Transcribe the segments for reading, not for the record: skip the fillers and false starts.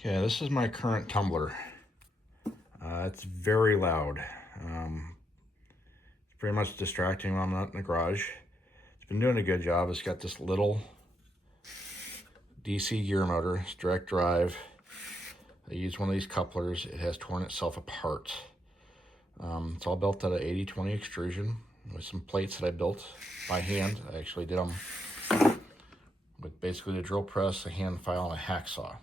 Okay, this is my current tumbler. It's very loud. It's pretty much distracting when I'm not in the garage. It's been doing a good job. It's got this little DC gear motor. It's direct drive. I use one of these couplers. It has torn itself apart. It's all built out of 80/20 extrusion with some plates that I built by hand. I actually did them with basically a drill press, a hand file, and a hacksaw.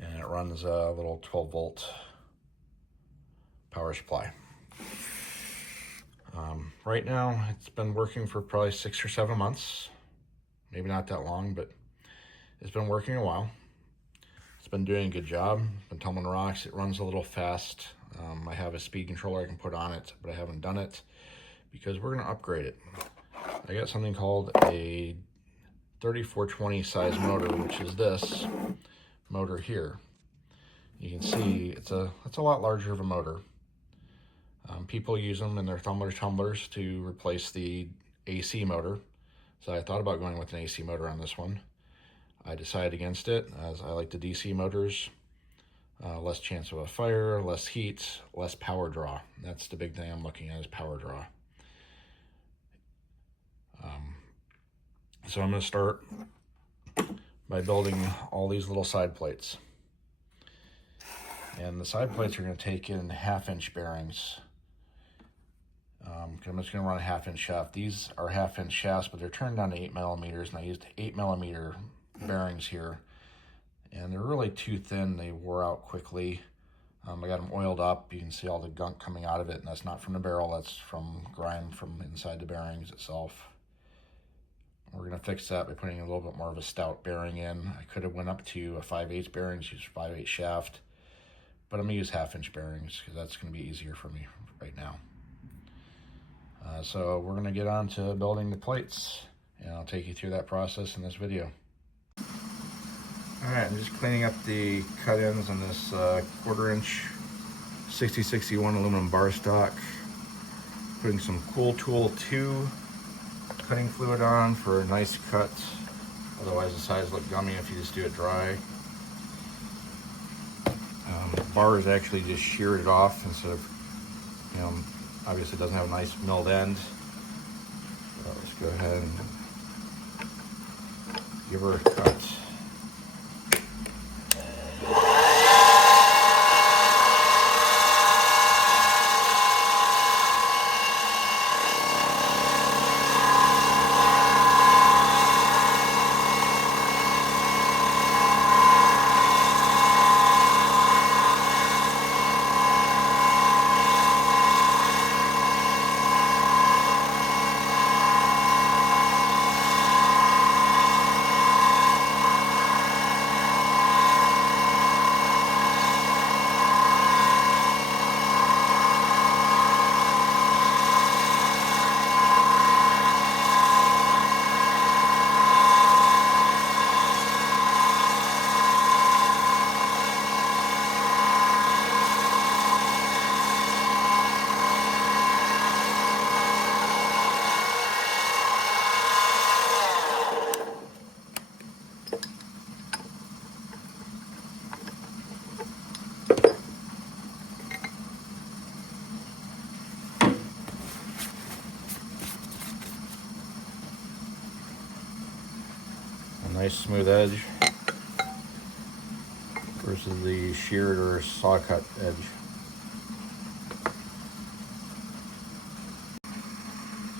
And it runs a little 12-volt power supply. Right now, it's been working for probably 6 or 7 months. Maybe not that long, but it's been working a while. It's been doing a good job. Been tumbling rocks. It runs a little fast. I have a speed controller I can put on it, but I haven't done it because we're going to upgrade it. I got something called a 3420 size motor, which is this motor here. You can see it's a lot larger of a motor. People use them in their tumblers to replace the AC motor. So I thought about going with an AC motor on this one. I decided against it as I like the DC motors. Less chance of a fire, less heat, less power draw. That's the big thing I'm looking at, is power draw. So I'm going to start by building all these little side plates. And the side plates are going to take in 1/2-inch bearings. I'm just going to run a 1/2-inch shaft. These are 1/2-inch shafts, but they're turned down to 8mm, and I used 8mm bearings here. And they're really too thin. They wore out quickly. I got them oiled up. You can see all the gunk coming out of it, and that's not from the barrel. That's from grime from inside the bearings itself. We're going to fix that by putting a little bit more of a stout bearing in. I could have went up to a 5/8 bearings, use 5/8 shaft, but I'm going to use 1/2-inch bearings because that's going to be easier for me right now. So we're going to get on to building the plates, and I'll take you through that process in this video. Alright, I'm just cleaning up the cut ends on this 1/4-inch 6061 aluminum bar stock. Putting some Cool Tool 2 cutting fluid on for a nice cut. Otherwise the sides look gummy if you just do it dry. The bar is actually just sheared it off instead of, obviously it doesn't have a nice milled end. So let's go ahead and give her a cut. Nice smooth edge versus the sheared or saw cut edge.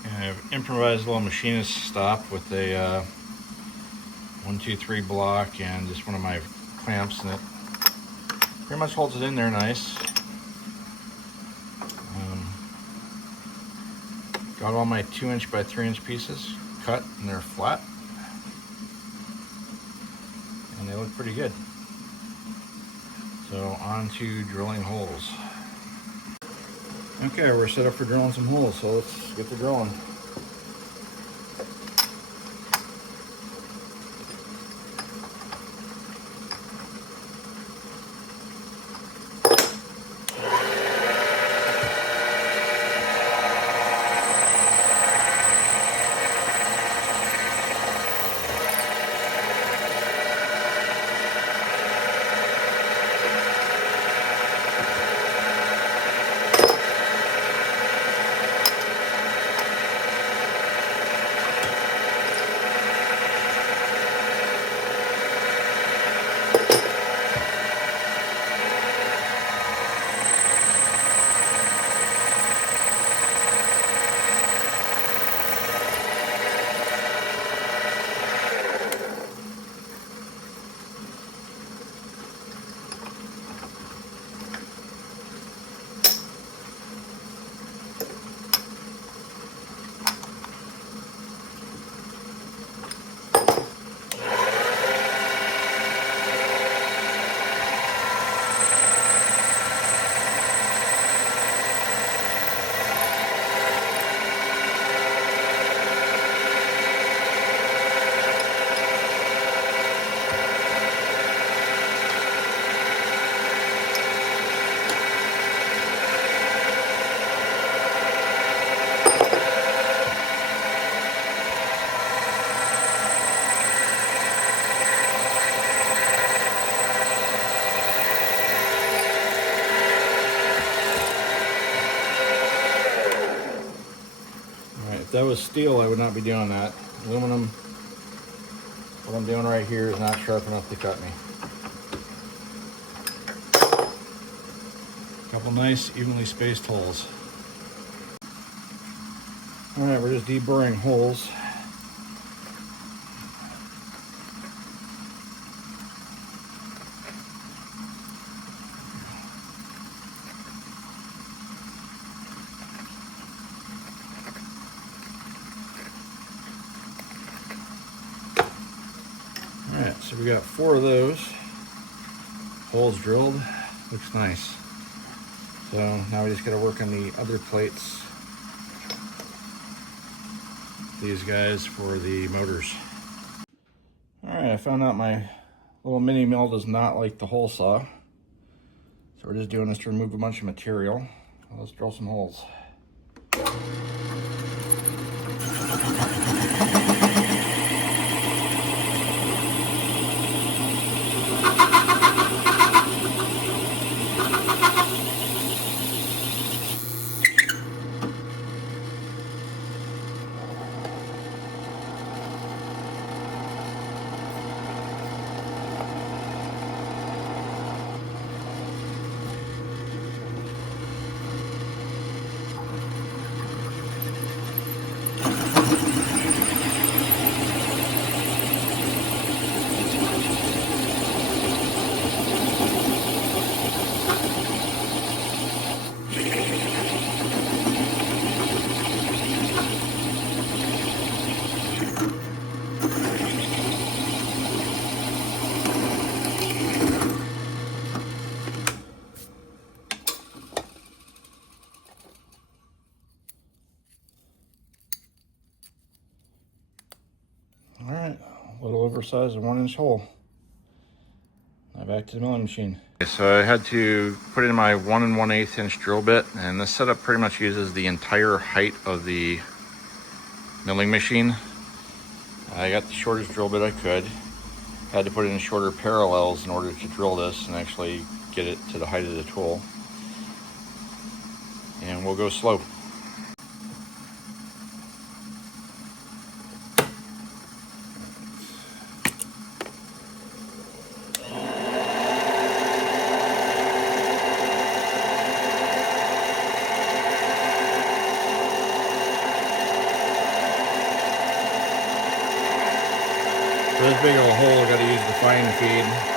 And I've improvised a little machinist stop with a 1-2-3 block and just one of my clamps, and it pretty much holds it in there nice. Got all my 2-inch by 3-inch pieces cut, and they're flat. And they look pretty good. So on to drilling holes. Okay, we're set up for drilling some holes, so let's get to drilling. was steel, I would not be doing that. Aluminum, what I'm doing right here is not sharp enough to cut me. Couple nice, evenly spaced holes. All right, we're just deburring holes. All right, so we got 4 of those. Holes drilled, looks nice. So now we just gotta work on the other plates. These guys for the motors. All right, I found out my little mini mill does not like the hole saw. So we're just doing this to remove a bunch of material. Let's drill some holes. All right, a little oversized 1-inch hole. Now back to the milling machine. Okay, so I had to put in my 1 1/8 inch drill bit, and this setup pretty much uses the entire height of the milling machine. I got the shortest drill bit I could. Had to put in shorter parallels in order to drill this and actually get it to the height of the tool. And we'll go slow. For this big of a hole, I gotta use the fine feed.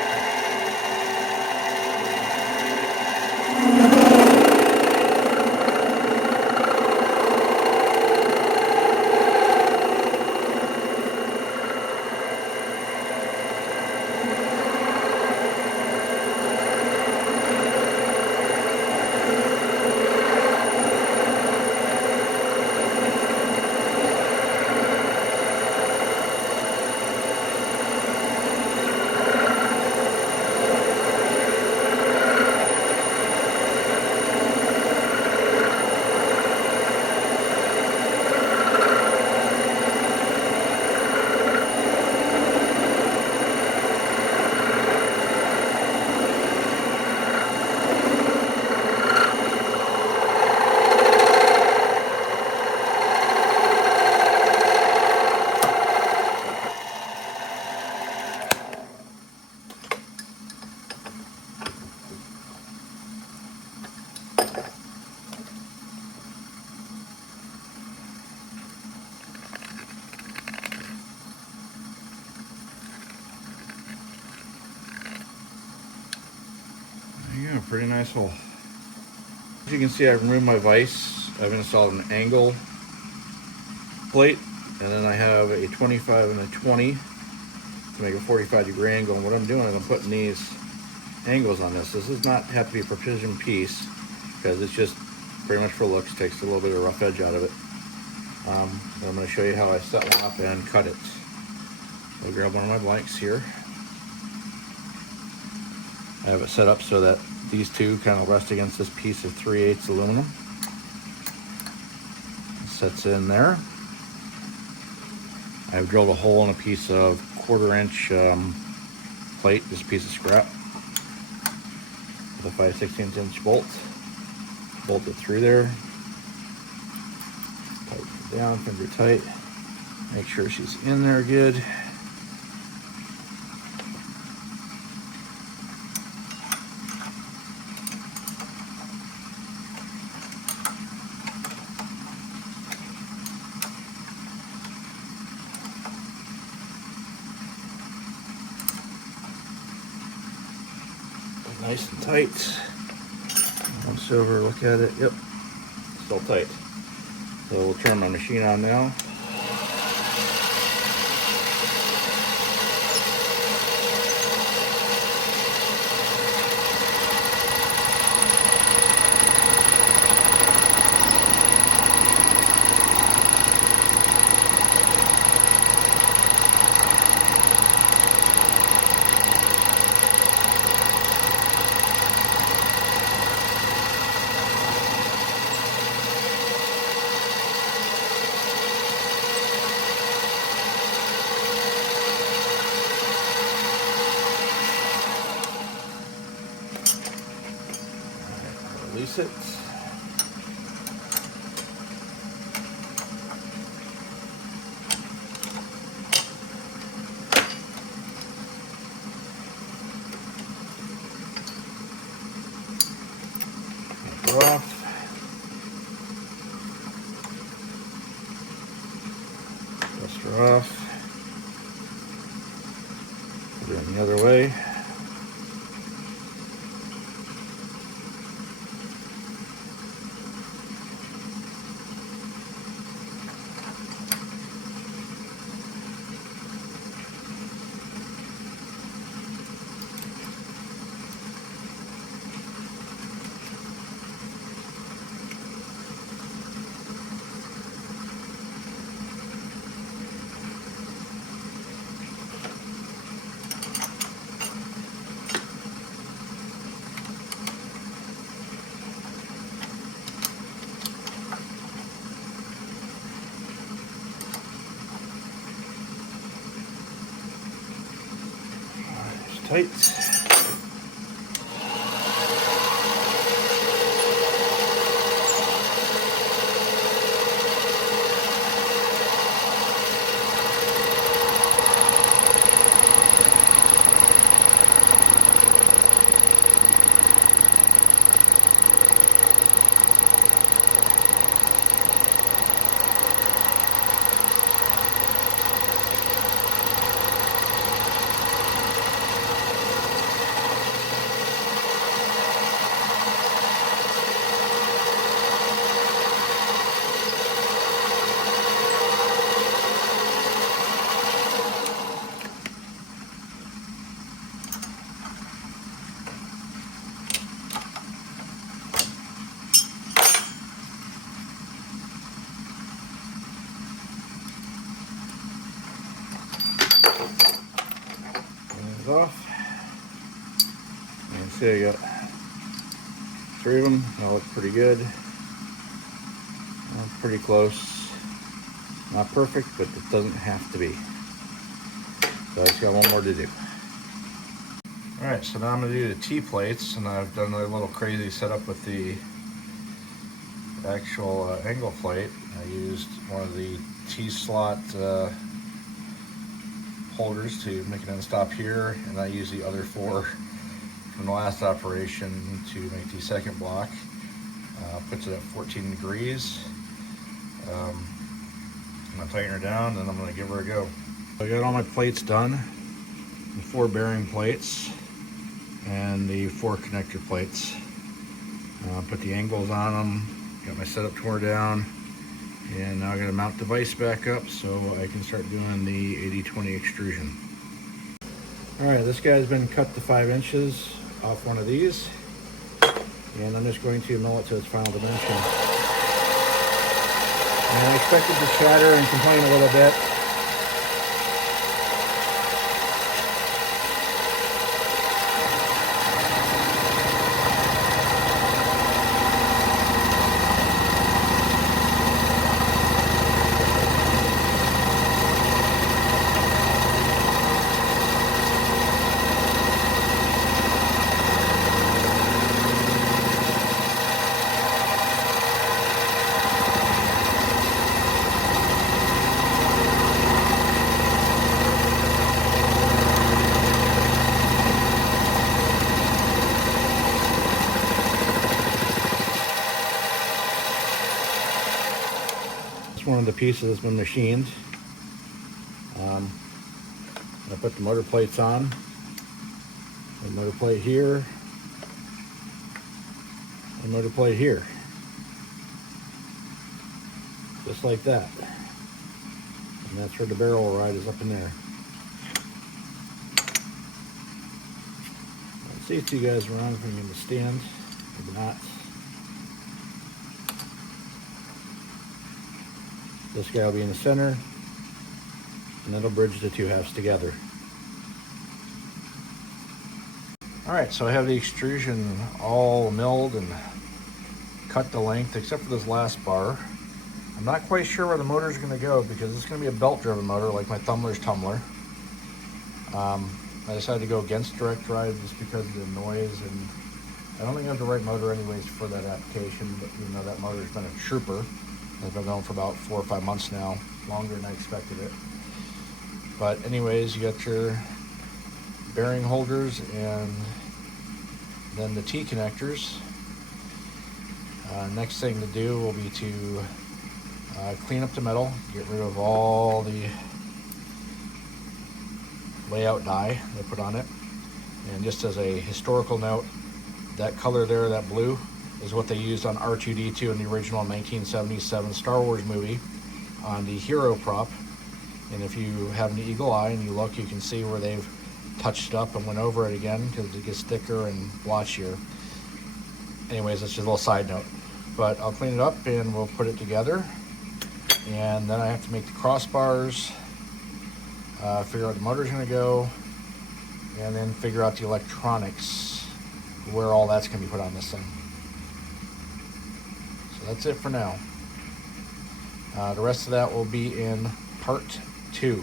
Yeah, pretty nice hole. As you can see, I've removed my vise. I've installed an angle plate, and then I have a 25 and a 20 to make a 45-degree angle. And what I'm doing is I'm putting these angles on this. This does not have to be a precision piece because it's just pretty much for looks. Takes a little bit of rough edge out of it. I'm going to show you how I set one up and cut it. I'll grab one of my blanks here. I have it set up so that these two kind of rest against this piece of 3/8 aluminum. It sets in there. I've drilled a hole in a piece of 1/4-inch plate, this piece of scrap, with a 5/16 inch bolt. Bolt it through there. Tighten down, finger tight. Make sure she's in there good. Nice and tight. Once over, look at it. Yep, still tight. So we'll turn my machine on now. Release it. Take it off. Dust her off. Put it in the other way. Tight. Off. You can see I got 3 of them. They look pretty good. Pretty close. Not perfect, but it doesn't have to be. So I just got one more to do. Alright, so now I'm going to do the T-plates, and I've done a little crazy setup with the actual angle plate. I used one of the T-slot holders to make an end stop here, and I use the other 4 from the last operation to make the second block. Puts it at 14 degrees. I'm going to tighten her down, and I'm going to give her a go. I got all my plates done, the 4 bearing plates and the 4 connector plates. Put the angles on them, got my setup tore down, and now I got to mount the vise back up so I can start doing the 80/20 extrusion. Alright, this guy's been cut to 5 inches off one of these, and I'm just going to mill it to its final dimension. And I expect it to shatter and complain a little bit. one of the pieces that's been machined. I put the motor plates on. The motor plate here. And motor plate here. Just like that. And that's where the barrel will ride, is up in there. Let's see if you guys around if we can stand. Maybe not. This guy will be in the center, and that'll bridge the two halves together. Alright, so I have the extrusion all milled and cut the length, except for this last bar. I'm not quite sure where the motor is going to go because it's going to be a belt-driven motor like my Tumbler's Tumbler. I decided to go against direct drive just because of the noise, and I don't think I have the right motor anyways for that application, but you know that motor's been a trooper. It's been going for about 4 or 5 months now, longer than I expected it. But anyways, you got your bearing holders and then the T connectors. Next thing to do will be to clean up the metal, get rid of all the layout dye they put on it. And just as a historical note, that color there, that blue, is what they used on R2-D2 in the original 1977 Star Wars movie on the hero prop. And if you have an eagle eye and you look, you can see where they've touched up and went over it again because it gets thicker and blotchier. Anyways, that's just a little side note. But I'll clean it up and we'll put it together. And then I have to make the crossbars, figure out the motor's gonna go, and then figure out the electronics, where all that's gonna be put on this thing. So that's it for now. The rest of that will be in part 2.